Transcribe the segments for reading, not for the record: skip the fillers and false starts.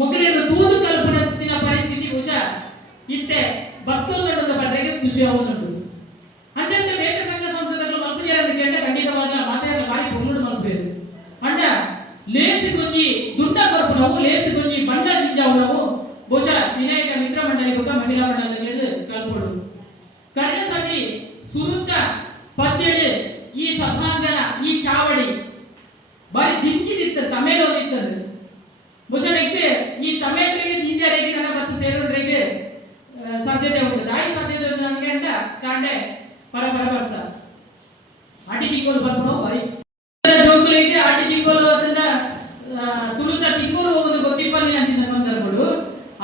ಮೊಗಲಿನ ತೂದು ಕಲ್ಪನಾ ಪರಿಸ್ಥಿತಿ ಹುಷಾ ಇಟ್ಟೆ ಭಕ್ತೊಂದು ಪಟ್ಟರಿಗೆ ಖುಷಿ ಆಗುವುದುಂಟು ಅಂಚಂತ ಬೇಟ ಸಂಘ ಸಂಸ್ಥೆಗಳು ಮಲ್ಪುಜಾರ ಕೇಂದ್ರ ಖಂಡಿತವಾಗಿ ಮಾತಾಡಲು ಬಾರಿ ಪೊಂಗುಡು ಮಲ್ಪೇರು ಅಂಡ ಲೇಸಿ ಗೊಂಜಿ ದುಡ್ಡ ಬರ್ಪುನವು ಲೇಸಿ ಗೊಂಜಿ ಬಂಡ ಗಿಂಜಾವುನವು ಬಹುಶಃ ವಿನಾಯಕ ಮಿತ್ರ ಮಂಡಳಿ ಕೂಡ ಮಹಿಳಾ ಮಂಡಳಿಗಳು ಕಲ್ಪೋಡು ಕರ್ಣ ಸಭೆ ಸುರುತ್ತ ಪಚ್ಚಡಿ ಈ ಸಭಾಂಗಣ ಈ ಚಾವಡಿ ಬಾರಿ ಜಿಂಕಿದಿತ್ತು ತಮೇಲೋದಿತ್ತದು ಬಹುಶಃ ಈ ತಮೇಲರಿಗೆ ಜಿಂಜಾರಿಗೆ ನನ್ನ ಮತ್ತು ಸೇರೋದ್ರಿಗೆ ಸಾಧ್ಯತೆ ಉಂಟು ದಾಯಿ ಸಾಧ್ಯತೆ ನಮಗೆ ಅಂತ ಕಾಂಡೆ ಪರ ವರ್ಷ ಆಟಿ ಟಿಂಗೋಲು ಬರ್ಕೊಂಡು ಬಾರಿ ಜೋಕುಲಿಗೆ ಆಟಿ ಟಿಂಗೋಲು ಅದನ್ನ ತುಳುತ ಟಿಂಗೋಲು ಹೋಗೋದು ಗೊತ್ತಿಪ್ಪಲ್ಲಿ ಅಂತಿನ ಸಂದರ್ಭಗಳು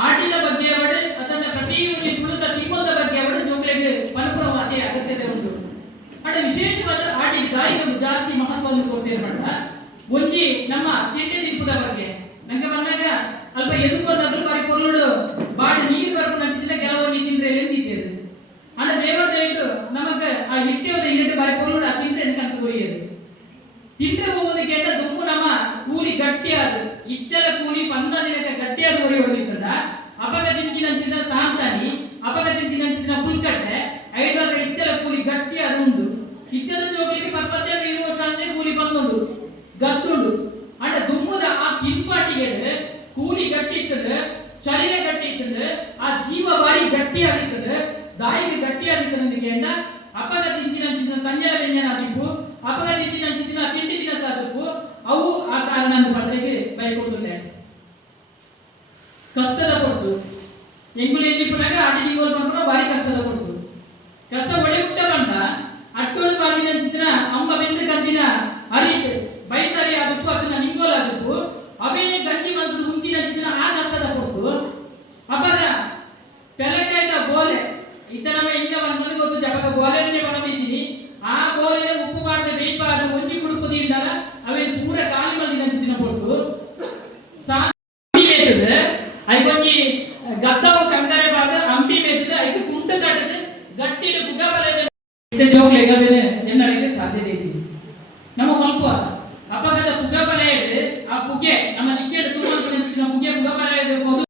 ಆಟಿನ ಬಗ್ಗೆ ಅವಡೆ ಅದನ್ನ ಪ್ರತಿ ಒಂದು ತುಳುತ ತಿಂಗೋದ ಬಗ್ಗೆ ಅವಡೆ ಜೋಕುಲಿಗೆ ಪಲಪುರ ಅತಿ ಅಗತ್ಯತೆ ಉಂಟು ಅಡೆ ವಿಶೇಷವಾದ ಆಟಿ ಗಾಯಿಗೆ ಜಾಸ್ತಿ ಮಹತ್ವವನ್ನು ಕೊಡ್ತೇವೆ ಮಾಡ ಒಂಜಿ ನಮ್ಮ ತಿಂಡಿ ತಿಪ್ಪುದ ಬಗ್ಗೆ ನಂಗೆ ಬಂದಾಗ ಅಲ್ಪ ಎದುಕೋದಾಗಲು ಬಾರಿ ಪೊರ್ಲುಡು ಬಾಡಿ ನೀರು ಬರ್ಕೊಂಡು ಹಂಚಿದ ಕೆಲವೊಂದು ತಿಂದ್ರೆ ಎಂದಿದ್ದೇವೆ ಅಂಡ ದೇವದೇಟು ನಮಗೆ ಆ ಹಿಟ್ಟೆಯೋದ ಹಿಟ್ಟು ಬಾರಿ ಪೊರ್ಲುಡು ಆ ತಿಂದ್ರೆ ಅಂತ ಕೊರಿಯೋದು ತಿಂದ್ರೆ ಹೋಗೋದಕ್ಕೆ ಅಂತ ದುಂಬು ನಮ್ಮ ಕೂಲಿ ಗಟ್ಟಿಯಾದ ಇಟ್ಟಲ ಕೂಲಿ ಪಂದ ದಿನಕ್ಕೆ ಗಟ್ಟಿಯಾದ ಹೊರಿ ಹೊಡೆದಿರ್ತದ ಅಪಗ ತಿಂತಿನ ಹಂಚಿದ ಸಾಂತಾನಿ ಅಪಗ ತಿಂತಿನ ಹಂಚಿದ ಪುಲ್ಕಟ್ಟೆ 5 ವರ್ಷ ಇಟ್ಟಲ ಕೂಲಿ ಗಟ್ಟಿಯಾದ ಉಂಡು ಇಟ್ಟದ ಜೋಗಿಗೆ 20 ವರ್ಷ ಅಂದ್ರೆ ಕೂಲಿ ಬಂದುಂಡು ಗತ್ತುಂಡು ಅಂಡ ದುಮ್ಮದ ಆ ಕಿಂಪಾಟಿಗೆ ಕೂಲಿ ಗಟ್ಟಿ ಇರ್ತದೆ ಶರೀರ ಗಟ್ಟಿ ಇರ್ತದೆ ಆ ಜೀವ ಬಾರಿ ಗಟ್ಟಿ ಆಗಿರ್ತದೆ ದಾಯಿಗೆ ಗಟ್ಟಿ ಆಗಿರ್ತದೆ ಅಂಡ ಅಪಗ ತಿಂತಿನ ಹಂಚಿದ ತಂಜಲ ವ್ಯಂಜನ ದಿಪ್ಪು ಅಪಗ ತಿಂತಿನ ಹಂಚಿನ ತಿಂಡಿ ದಿನ ಸಾಧು ಅವು ಆ ಕಾರಣ ಪತ್ರಿಕೆ ಬೈಕೊಡುತ್ತೆ ಕಷ್ಟದ ಕೊಡ್ತು ಎಂಗುಲಿ ಎಲ್ಲಿಪ್ಪನಾಗ ಆಟಿ ನಿಗೋಲ್ ಬಂದ್ರು ಬಾರಿ ಕಷ್ಟದ ಕೊಡ್ತು ಕಷ್ಟ ಒಡೆ ಮುಟ್ಟ ಬಂದ ಅಟ್ಟೋಳು ಬಾಗಿನ ಹಂಚಿನ ಅಮ್ಮ ಬೆಂದ ಕಂದಿನ ಅರಿತು ಬೈತಾರಿ ಆದಕ್ಕೂ ಅದನ್ನ ನಿಂಗೋಲ್ ಆದಕ್ಕೂ ಅವೇನೆ ಗಂಜಿ ಬಂದು ಮುಂಚಿನ ಹಂಚಿನ ಆ ಕಷ್ಟದ ಕೊಡ್ತು ಅಪಗ ಪೆಲಕಾಯ್ದ ಬೋಲೆ ಇತರ ಇನ್ನ ಒಂದು ಗೊತ್ತು ಜಪಗ ಬೋಲೆನೇ ಬಂದಿದ್ದೀನಿ ಆ ಬೋಲೆ ಉಪ್ಪು ಮಾಡದೆ ಬೇಯ್ಪ ಅದು ಒಂಜಿ ಕುಡುಪುದಿಂದಲ್ಲ ಅವೇನು ಪೂರ ಕಾಲಿ ಮಲ್ದಿನ ಹಂಚಿನ ಕೊಡ್ತು ಸಾಂಬಿ ಬೇತದೆ ಐಗೊಂಜಿ ಗದ್ದವ ಕಂಡರೆ ಬಾದ ಅಂಬಿ ಬೇತದೆ ಐದು ಕುಂಟ ಕಟ್ಟದೆ ಗಟ್ಟಿನ ಕುಗಬಲೆ ಜೋಗ್ಲೆ ಗವೆನೆ ಎನ್ನಡಕ್ಕೆ ಸಾಧ್ಯತೆ ಇದೆ ನಮ್ಮ ಮಲ್ಪ ಅಪಗದ ಪುಗಬಲೆ ಆ ಪುಗೆ ನಮ್ಮ ನಿಸೇಡ ಸುಮಾರು ನೆಚ್ಚಿನ ಪುಗೆ ಪುಗಬಲೆ ಹೋದು